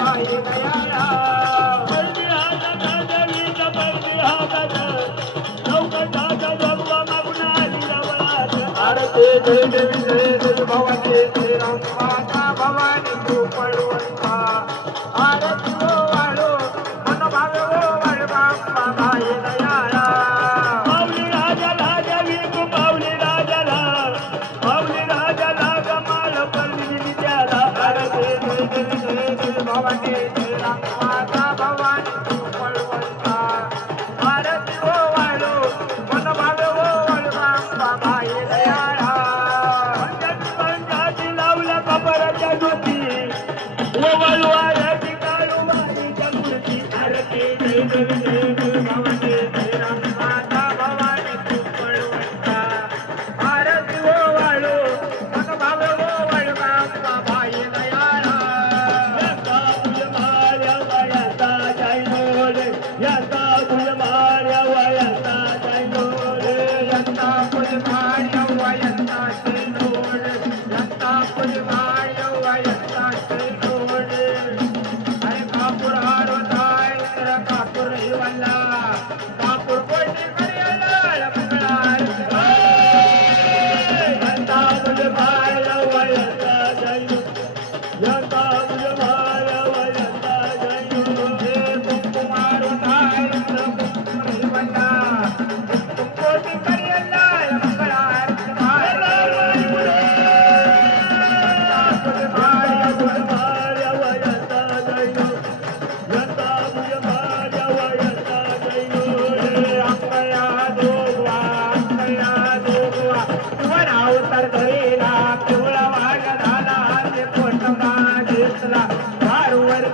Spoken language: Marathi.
बाई दयाळा आरती जय देवी जय देवी भवानी जय रंगमाता भवानी तू पळवंता आरती ओ वाळो मन भावे ओ वाळ बाप्पा बाई दयाळा माऊली राजाला देवी तू माऊली राजाला गमाल पडली त्याला आरती जय देवी जय देवी भवानी जय रंगमाता भवानी तू पळवंता आरती ओ वाळो मन भावे ओ वाळ बाप्पा बाई दयाळा पंचाची लावला कपराच्या ज्योती ओवाळू आरती काळू बाईच्या मूर्ती आरती जय देवी जय देवी भवानी जय रंगमाता भवानी तू पळवंता आरती ओ वाळो मन भावे ओ वाळ बाप्पा बाई दयाळा याचा फुल मार्या वयाचा जायनोले याचा फुल मार्या वयाचा जायनोले यंता फुलमाळ यंता शेनोड यंता फुलमाळ यंता शेनोड अरे कापूर हारवताय तर कापूर हिवल्ला कापूर कोणी करियला मंगळार यंता फुल मार्या वयाचा जायनो यंता फुल मार्या वयाचा जायनोले कुंकुमार होताय तर कुंकुम हिवल्ला कोणी करियला मंगळार तर धरीला पिवळा वाघ झाला ते पोटमा घेतला दारूवर